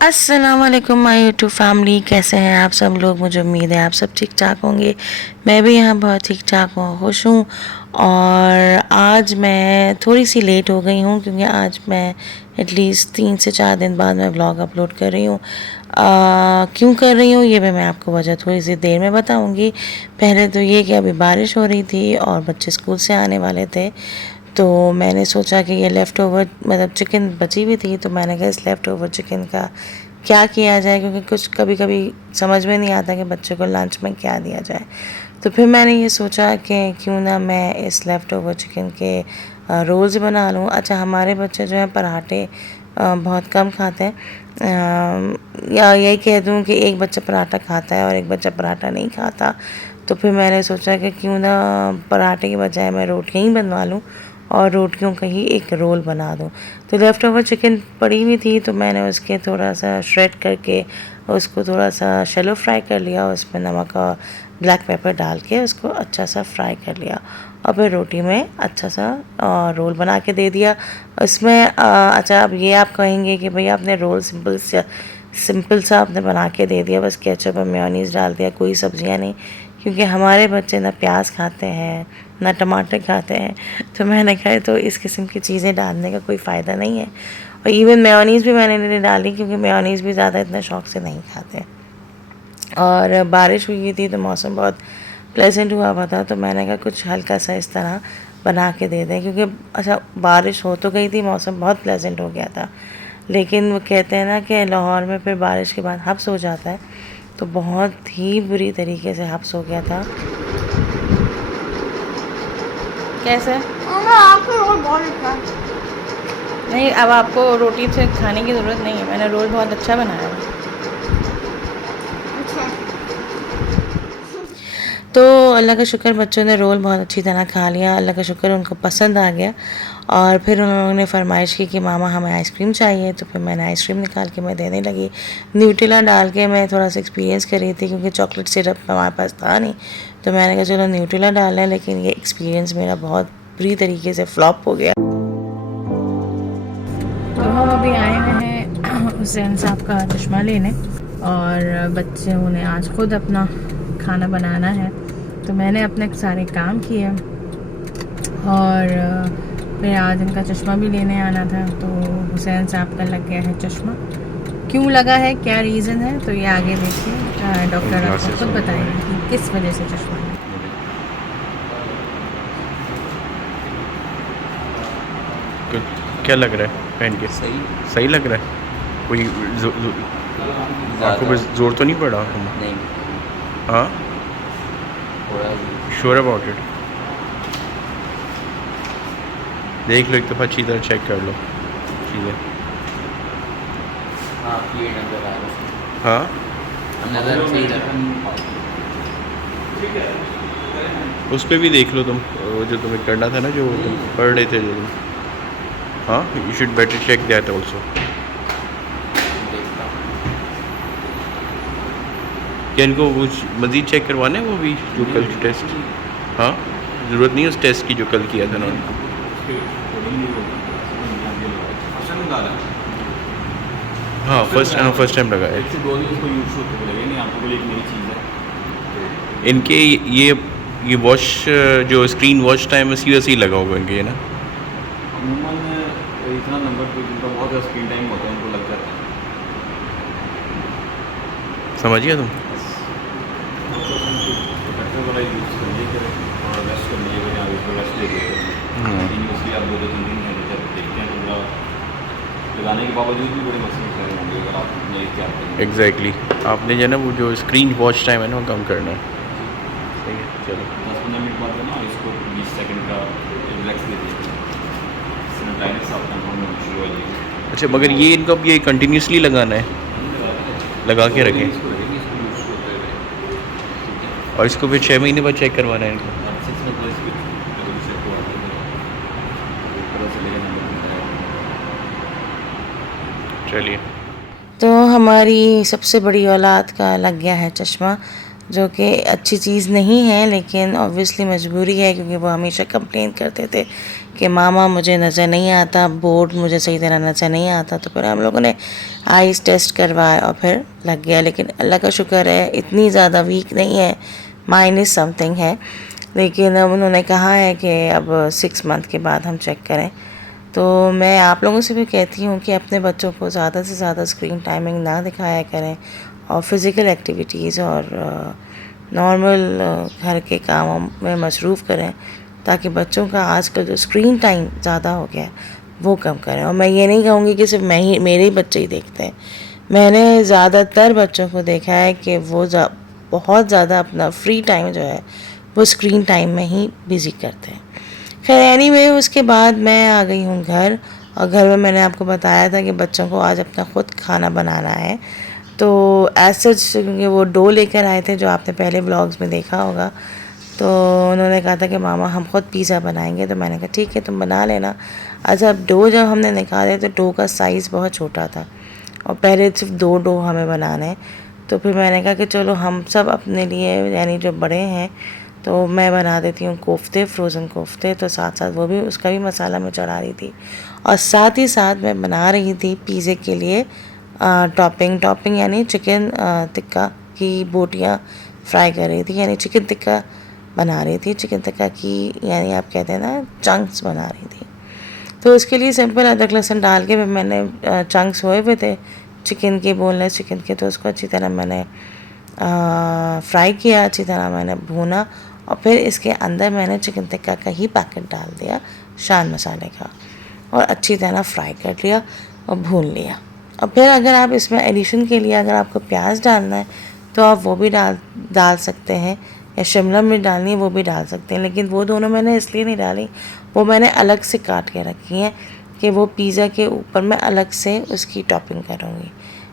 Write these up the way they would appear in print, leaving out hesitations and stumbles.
अस्सलाम वालेकुम my YouTube family, कैसे हैं आप सब लोग। मुझे उम्मीद है आप सब ठीक ठाक होंगे। मैं भी यहाँ बहुत ठीक ठाक हूँ, खुश हूँ। और आज मैं थोड़ी सी लेट हो गई हूँ क्योंकि आज मैं एटलीस्ट 3 से 4 दिन बाद मैं व्लॉग अपलोड कर रही हूँ। क्यों कर रही हूँ ये भी मैं आपको वजह थोड़ी सी देर में बताऊँगी। पहले तो ये कि अभी बारिश हो रही थी और बच्चे स्कूल से आने वाले थे, तो मैंने सोचा कि ये लेफ़्ट ओवर मतलब चिकन बची हुई थी, तो मैंने कहा इस लेफ़्ट ओवर चिकन का क्या किया जाए, क्योंकि कुछ कभी कभी समझ में नहीं आता कि बच्चों को लंच में क्या दिया जाए। तो फिर मैंने ये सोचा कि क्यों ना मैं इस लेफ़्ट ओवर चिकन के रोल्स बना लूँ। अच्छा, हमारे बच्चे जो हैं पराठे बहुत कम खाते हैं, या यही कह दूँ कि एक बच्चा पराठा खाता है और एक बच्चा पराठा नहीं खाता। तो फिर मैंने सोचा कि क्यों ना पराठे के बजाय मैं रोटियाँ ही बनवा लूँ और रोटियों का ही एक रोल बना दूँ। तो लेफ़्ट ओवर चिकन पड़ी हुई थी, तो मैंने उसके थोड़ा सा श्रेड करके उसको थोड़ा सा शैलो फ्राई कर लिया, उसमें नमक और ब्लैक पेपर डाल के उसको अच्छा सा फ्राई कर लिया और फिर रोटी में अच्छा सा रोल बना के दे दिया उसमें। अच्छा, अब ये आप कहेंगे कि भैया आपने रोल सिंपल सा आपने बना के दे दिया, बस केचप और मेयोनीज़ डाल दिया, कोई सब्जियां नहीं, क्योंकि हमारे बच्चे ना प्याज खाते हैं ना टमाटर खाते हैं। तो मैंने कहा तो इस किस्म की चीज़ें डालने का कोई फ़ायदा नहीं है। और इवन मेयोनीज़ भी मैंने नहीं डाली क्योंकि मेयोनीज़ भी ज़्यादा इतना शौक से नहीं खाते। और बारिश हुई थी तो मौसम बहुत प्लेजेंट हुआ था, तो मैंने कहा कुछ हल्का सा इस तरह बना के दे दें, क्योंकि अच्छा बारिश हो तो गई थी, मौसम बहुत प्लेजेंट हो गया था, लेकिन वो कहते हैं ना कि लाहौर में फिर बारिश के बाद हब्स हो जाता है, तो बहुत ही बुरी तरीके से हब्स हो गया था। कैसे नहीं, अब आपको रोटी से खाने की ज़रूरत नहीं है, मैंने रोल बहुत अच्छा बनाया है। तो अल्लाह का शुक्र बच्चों ने रोल बहुत अच्छी तरह खा लिया, अल्लाह का शुक्र उनको पसंद आ गया। और फिर उन्होंने फरमाइश की कि मामा हमें आइसक्रीम चाहिए, तो फिर मैंने आइसक्रीम निकाल के मैं देने लगी। न्यूटेला डाल के मैं थोड़ा सा एक्सपीरियंस कर रही थी क्योंकि चॉकलेट सिरप हमारे पास था नहीं, तो मैंने कहा चलो न्यूटेला डाल लें, लेकिन ये एक्सपीरियंस मेरा बहुत बुरी तरीके से फ्लॉप हो गया। तो हम अभी आए हुए हैं हुसैन साहब का चश्मा लेने, और बच्चों ने आज खुद अपना खाना बनाना है, तो मैंने अपने सारे काम किए और फिर आज इनका चश्मा भी लेने आना था। तो हुसैन साहब का लग गया है चश्मा। क्यों लगा है, क्या रीज़न है, तो ये आगे देखिए डॉक्टर आपको खुद बताएंगे कि किस वजह से चश्मा है। क्या लग रहा है पहन के? सही लग रहा है? कोई आंखों पे जोर तो नहीं पड़ा आंखों में? नहीं, हाँ, थोड़ा श्योर अबाउट इट? देख लो एक दफ़ा अच्छी तरह, चेक कर लो चीज़ें। हाँ, ये नज़र आ रहा है। हाँ, नज़र सही लगा। उस पर भी देख लो तुम, वो जो तुम्हें करना था ना, जो तुम पढ़ रहे थे जो तुम। हाँ, you should better check that also. देखता हूँ। क्या इनको कुछ मज़ीद चेक करवाना है, वो भी जो कल की टेस्ट? हाँ, ज़रूरत नहीं है उस टेस्ट की जो कल किया था उन्होंने। हाँ, फर्स्ट टाइम लगा है इनके। ये वॉच जो स्क्रीन वॉच टाइम है वैसे ही लगा होगा इनके, ये ना। अमूमन इतना नंबर पे जिनका बहुत ज़्यादा स्क्रीन टाइम होता है उनको लग जाता है। समझिए तुम। प्रोटेक्टर वाला यूज़ करने के और रेस्ट करने के वजह इसको रेस्ट दे देते हैं। कंटिन्यूसली आप 2-3 दिन जब देखते हैं तो थोड़ा लगाने के बावजूद भी बड़े मसले खड़े होंगे अगर आप नहीं क्या करें। एग्जैक्टली, आपने जो है ना वो जो स्क्रीन वॉच टाइम है ना वो कम करना है। सही है, चलो 10-15 मिनट बाद ना इसको 20 सेकंड का रिलैक्स दे दीजिए, इससे डायरेक्ट साफ कंट्रोल में शुरू हो जाएगी। अच्छा, मगर ये इनको अब ये कंटिन्यूसली लगाना है, लगा के रखें, इसको रखेंगे, इसको यूज़ होते हुए और इसको फिर 6 महीने बाद चेक करवाना है इनको। आप 6 मंथ प्लस भी चेक करवाते हैं पता चलेगा नंबर मिलता है। चलिए, तो हमारी सबसे बड़ी औलाद का लग गया है चश्मा, जो कि अच्छी चीज़ नहीं है, लेकिन ऑब्वियसली मजबूरी है, क्योंकि वो हमेशा कंप्लेन करते थे कि मामा मुझे नज़र नहीं आता, बोर्ड मुझे सही तरह नज़र नहीं आता। तो फिर हम लोगों ने आइज़ टेस्ट करवाए और फिर लग गया। लेकिन अल्लाह का शुक्र है इतनी ज़्यादा वीक नहीं है, माइनस समथिंग है। लेकिन अब उन्होंने कहा है कि अब 6 मंथ के बाद हम चेक करें। तो मैं आप लोगों से भी कहती हूँ कि अपने बच्चों को ज़्यादा से ज़्यादा स्क्रीन टाइमिंग ना दिखाया करें और फिज़िकल एक्टिविटीज़ और नॉर्मल घर के कामों में मसरूफ़ करें, ताकि बच्चों का आजकल जो स्क्रीन टाइम ज़्यादा हो गया है वो कम करें। और मैं ये नहीं कहूँगी कि सिर्फ मेरे ही बच्चे ही देखते हैं, मैंने ज़्यादातर बच्चों को देखा है कि वो बहुत ज़्यादा अपना फ्री टाइम जो है वो स्क्रीन टाइम में ही बिज़ी करते हैं। खैर एनीवे, उसके बाद मैं आ गई हूँ घर, और घर में मैंने आपको बताया था कि बच्चों को आज अपना ख़ुद खाना बनाना है। तो एज सच क्योंकि वो डो लेकर आए थे जो आपने पहले व्लॉग्स में देखा होगा, तो उन्होंने कहा था कि मामा हम ख़ुद पिज़्ज़ा बनाएंगे। तो मैंने कहा ठीक है तुम बना लेना। अच्छा, अब डो जब हमने निकाले तो डो का साइज़ बहुत छोटा था और पहले सिर्फ 2 डो हमें बनाने। तो फिर मैंने कहा कि चलो हम सब अपने लिए, यानी जो बड़े हैं, तो मैं बना देती हूँ कोफ्ते, फ्रोज़न कोफ्ते। तो साथ साथ वो भी, उसका भी मसाला मैं चढ़ा रही थी, और साथ ही साथ मैं बना रही थी पिज़्ज़े के लिए टॉपिंग यानी चिकन टिक्का की बोटियाँ फ्राई कर रही थी, यानी चिकन टिक्का बना रही थी। चिकन टिक्का की यानी आप कहते हैं ना, चंक्स बना रही थी। तो उसके लिए सिंपल अदरक लहसुन डाल के मैंने चंक्स हुए हुए थे चिकन के, बोनलेस चिकन के, तो उसको अच्छी तरह मैंने फ्राई किया, अच्छी तरह मैंने भूना, और फिर इसके अंदर मैंने चिकन टिक्का का ही पैकेट डाल दिया शान मसाले का, और अच्छी तरह फ्राई कर लिया और भून लिया। और फिर अगर आप इसमें एडिशन के लिए अगर आपको प्याज डालना है तो आप वो भी डाल सकते हैं, या शिमला मिर्च डालनी है वो भी डाल सकते हैं। लेकिन वो दोनों मैंने इसलिए नहीं डाली, वो मैंने अलग से काट के रखी हैं कि वो पिज़्ज़ा के ऊपर मैं अलग से उसकी टॉपिंग करूँगी।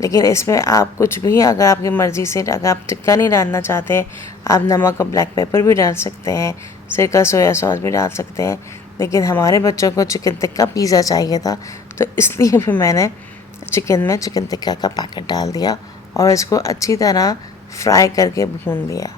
लेकिन इसमें आप कुछ भी, अगर आपकी मर्ज़ी से, अगर आप टिक्का नहीं डालना चाहते, आप नमक और ब्लैक पेपर भी डाल सकते हैं, सिरका सोया सॉस भी डाल सकते हैं। लेकिन हमारे बच्चों को चिकन टिक्का पिज़्ज़ा चाहिए था, तो इसलिए फिर मैंने चिकन में चिकन टिक्का का पैकेट डाल दिया और इसको अच्छी तरह फ्राई करके भून लिया।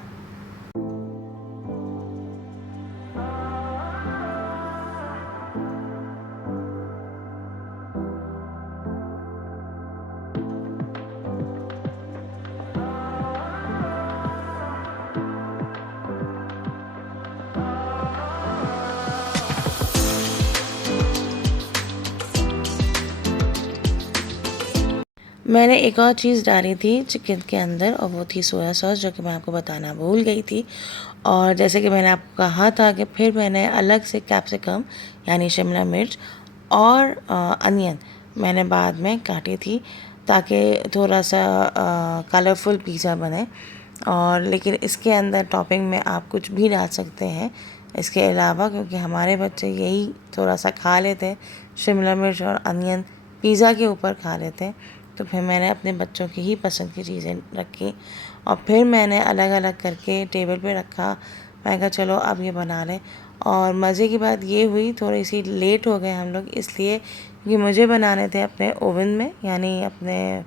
मैंने एक और चीज़ डाली थी चिकन के अंदर, और वो थी सोया सॉस, जो कि मैं आपको बताना भूल गई थी। और जैसे कि मैंने आपको कहा था कि फिर मैंने अलग से कैप्सिकम यानी शिमला मिर्च और अनियन मैंने बाद में काटी थी, ताकि थोड़ा सा कलरफुल पिज़्ज़ा बने। और लेकिन इसके अंदर टॉपिंग में आप कुछ भी डाल सकते हैं इसके अलावा, क्योंकि हमारे बच्चे यही थोड़ा सा खा लेते हैं, शिमला मिर्च और अनियन पिज़्ज़ा के ऊपर खा लेते हैं। तो फिर मैंने अपने बच्चों की ही पसंद की चीज़ें रखी, और फिर मैंने अलग अलग करके टेबल पे रखा। मैं कहा चलो अब ये बना लें। और मज़े की बात ये हुई, थोड़ी सी लेट हो गए हम लोग, इसलिए कि मुझे बनाने थे अपने ओवन में, यानी अपने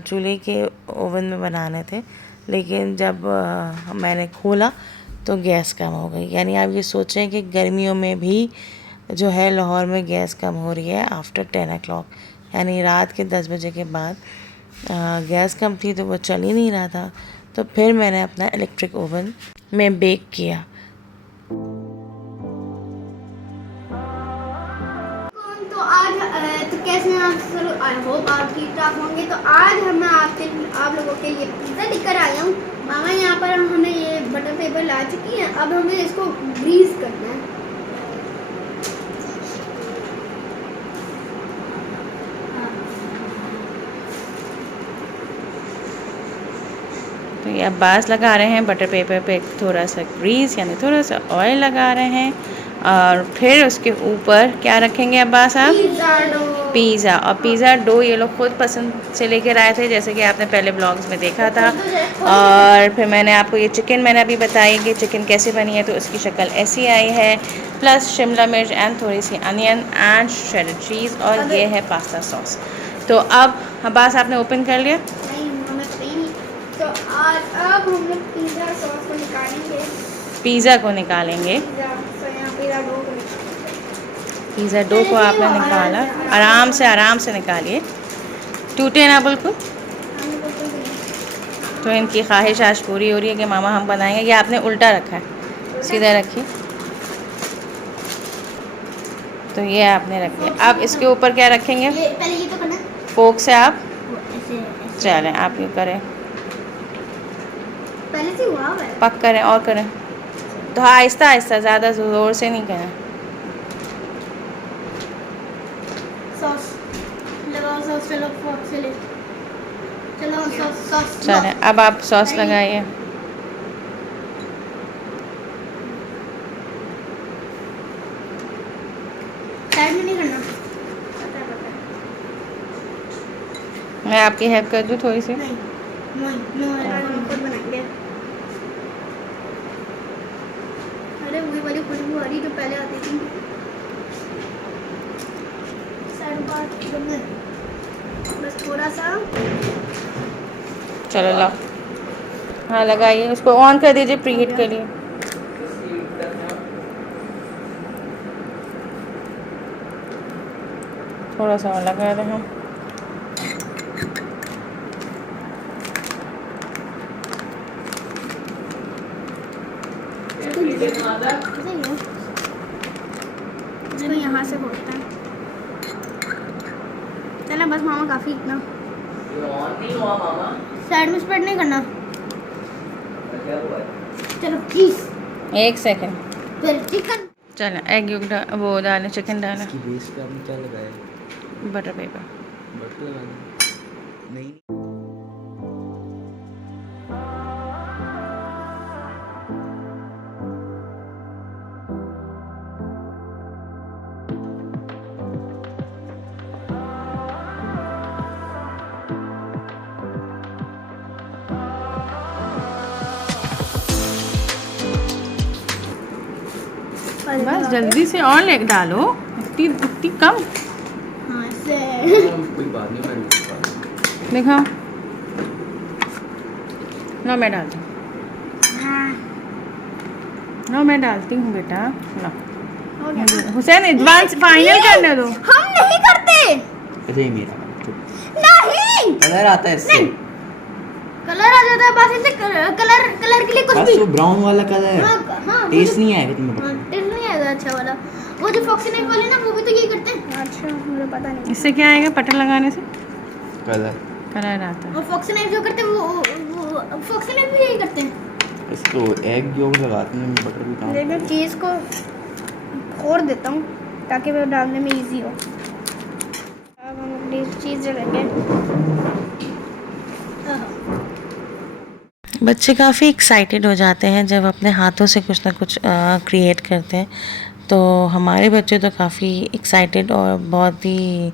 चूल्हे के ओवन में बनाने थे। लेकिन जब मैंने खोला तो गैस कम हो गई। यानी आप ये सोचें कि गर्मियों में भी जो है लाहौर में गैस कम हो रही है आफ्टर 10 o'clock, यानी रात के 10 बजे के बाद गैस कम थी, तो वो चल ही नहीं रहा था। तो फिर मैंने अपना इलेक्ट्रिक ओवन में बेक किया। तो आज तो कैसे हैं आप? आई होप आप ठीक ठाक होंगे। तो आज मैं आप लोगों के लिए पिज़्ज़ा लेकर आया हूँ। मामा यहाँ पर हमें ये बटर पेपर ला चुकी हैं, अब हमें इसको ग्रीस करना है। तो ये अब्बास लगा रहे हैं बटर पेपर पे थोड़ा सा ग्रीस यानी थोड़ा सा ऑयल लगा रहे हैं, और फिर उसके ऊपर क्या रखेंगे अब्बास आप? पिज़्ज़ा। और पिज़्ज़ा डो ये लोग खुद पसंद से लेकर आए थे, जैसे कि आपने पहले ब्लॉग्स में देखा था। और फिर मैंने आपको ये चिकन मैंने अभी बताई कि चिकन कैसे बनी है, तो उसकी शक्ल ऐसी आई है, प्लस शिमला मिर्च एंड थोड़ी sea onion and cheddar cheese, और ये है पास्ता सॉस। तो अब अब्बास आपने ओपन कर लिया। तो अब हम लोग पिज़्ज़ा सॉस को निकालेंगे, पिज़्ज़ा को निकालेंगे। पिज़्ज़ा डो को आपने निकाला, आराम से निकालिए। टूटे ना बिल्कुल। तो इनकी ख्वाहिश आज पूरी हो रही है कि मामा हम बनाएंगे। ये आपने उल्टा रखा है, सीधा रखिए। तो ये आपने रख दिया। अब इसके ऊपर क्या रखेंगे? ये पहले ये तो करना, फोक से आप ऐसे ऐसे चलें, आप ये करें, पहले से हुआ है। पक करें और करें। तो आहिस्ता आहिस्ता, ज़्यादा ज़ोर से नहीं करें। सॉस लगाओ, सॉस चलो फोक से ले चलो, सॉस सॉस चलें, अब आप सॉस लगाइए। साइड में नहीं करना, मैं आपकी हेल्प कर दूँ थोड़ी सी? नहीं मैं खुद बनाएंगे। अरे वही वाली खुशबू आ रही जो पहले आती थी। साइड पार्ट बस थोड़ा सा। चलो लाओ, हाँ लगाइए। उसको ऑन कर दीजिए प्रीहीट के लिए। थोड़ा सा और लगा रहे हैं। इसको यहाँ से होता है। चलो बस मामा, काफ़ी इतना। साइड में स्प्रेड नहीं करना। चलो प्लीज एक सेकंड। फिर चिकन चलें, एग योग वो डालें, चिकन डालें, इसकी बेस पे आपने क्या लगाया? Butter paper. बटर लगाना नहीं। बस जल्दी से और ले डालो, इतनी इतनी कम। हाँ ऐसे। कोई बात नहीं, मैं देखो लो, मैं डालती हूँ। हाँ लो मैं डालती हूँ बेटा, लो। हो गया। हुसैन एडवांस फाइनल करने दो। हम नहीं करते। अरे मेरा नहीं कलर आता है इससे। कलर आ जाता है बस, ऐसे कलर कलर के लिए कुछ बस भी। वो ब्राउन वाला कलर हाँ हाँ टेस्ट नहीं आएगा तुम्हें। टेस्ट नहीं आएगा अच्छा वाला। वो जो फॉक्सी नाइफ वाले ना, वो भी तो यही करते हैं। अच्छा मुझे पता नहीं। इससे क्या आएगा? बटन लगाने से कलर कलर आता है। वो फॉक्सी नाइफ जो करते हैं वो फॉक्सी नाइफ भी यही करते हैं। इसको एग योग लगाते हैं, बटर भी काम। देखो चीज़ को फोड़ देता हूँ ताकि वो डालने में इजी हो। अब हम अपनी चीज़ डालेंगे। बच्चे काफ़ी एक्साइटेड हो जाते हैं जब अपने हाथों से कुछ ना कुछ क्रिएट करते हैं। तो हमारे बच्चे तो काफ़ी एक्साइटेड और बहुत ही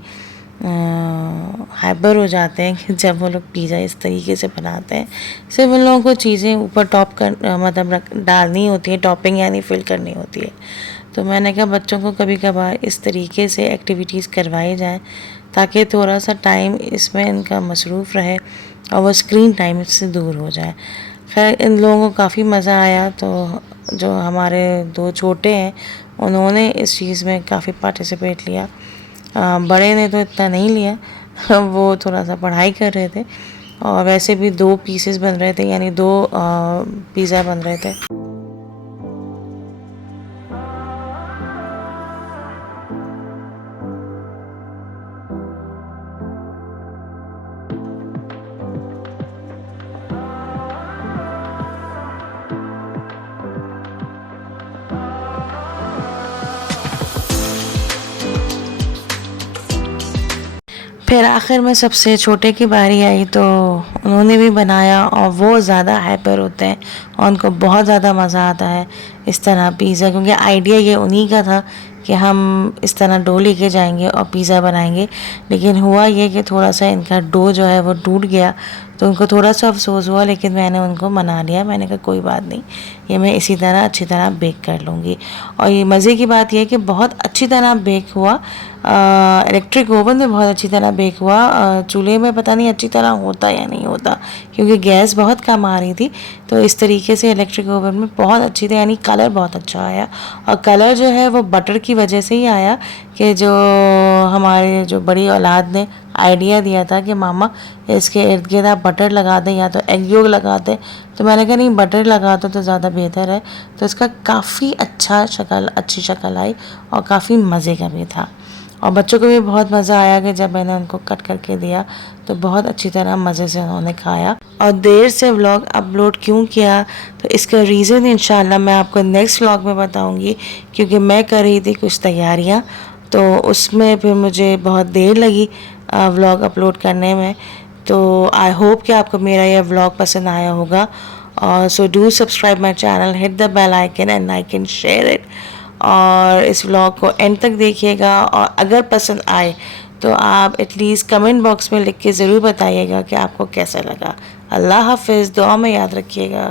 हाइपर हो जाते हैं कि जब वो लोग पिज़्ज़ा इस तरीके से बनाते हैं। सिर्फ उन लोगों को चीज़ें ऊपर टॉप कर मतलब डालनी होती है, टॉपिंग यानी फिल करनी होती है। तो मैंने कहा बच्चों को कभी कभार इस तरीके से एक्टिविटीज़ करवाई जाएँ ताकि थोड़ा सा टाइम इसमें इनका मसरूफ़ रहे और वो स्क्रीन टाइम इससे दूर हो जाए। खैर इन लोगों को काफ़ी मज़ा आया। तो जो हमारे दो छोटे हैं उन्होंने इस चीज़ में काफ़ी पार्टिसिपेट लिया। बड़े ने तो इतना नहीं लिया, वो थोड़ा सा पढ़ाई कर रहे थे और वैसे भी 2 पीसेस बन रहे थे, यानी 2 पिज़्ज़ा बन रहे थे। फिर आखिर में सबसे छोटे की बारी आई तो उन्होंने भी बनाया और वो ज़्यादा हाइपर होते हैं और उनको बहुत ज़्यादा मज़ा आता है इस तरह पिज़्ज़ा, क्योंकि आइडिया ये उन्हीं का था कि हम इस तरह डो लेके जाएंगे और पिज़्ज़ा बनाएंगे। लेकिन हुआ ये कि थोड़ा सा इनका डो जो है वो टूट गया तो उनको थोड़ा सा अफसोस हुआ, लेकिन मैंने उनको मना लिया। मैंने कहा कोई बात नहीं, ये मैं इसी तरह अच्छी तरह बेक कर लूँगी। और ये मज़े की बात यह है कि बहुत अच्छी तरह बेक हुआ। इलेक्ट्रिक ओवन में बहुत अच्छी तरह बेक हुआ। चूल्हे में पता नहीं अच्छी तरह होता या नहीं होता, क्योंकि गैस बहुत कम आ रही थी। तो इस तरीके तरीके से इलेक्ट्रिक ओवन में बहुत अच्छी थी, यानी कलर बहुत अच्छा आया। और कलर जो है वो बटर की वजह से ही आया कि जो हमारे जो बड़ी औलाद ने आइडिया दिया था कि मामा इसके इर्द गिर्द आप बटर लगा दें या तो एग योग लगा दें, तो मैंने कहा नहीं बटर लगा दो तो ज़्यादा बेहतर है। तो इसका काफ़ी अच्छी शक्ल आई और काफ़ी मज़े का भी था। और बच्चों को भी बहुत मज़ा आया कि जब मैंने उनको कट करके दिया तो बहुत अच्छी तरह मज़े से उन्होंने खाया। और देर से व्लॉग अपलोड क्यों किया तो इसका रीज़न इंशाल्लाह मैं आपको नेक्स्ट व्लॉग में बताऊंगी, क्योंकि मैं कर रही थी कुछ तैयारियां, तो उसमें फिर मुझे बहुत देर लगी व्लॉग अपलोड करने में। तो आई होप कि आपको मेरा यह व्लॉग पसंद आया होगा। और so do subscribe my channel, hit the bell icon and like and share it. और इस व्लॉग को एंड तक देखिएगा, और अगर पसंद आए तो आप एटलीस्ट कमेंट बॉक्स में लिख के ज़रूर बताइएगा कि आपको कैसा लगा। अल्लाह हाफिज़, दुआ में याद रखिएगा।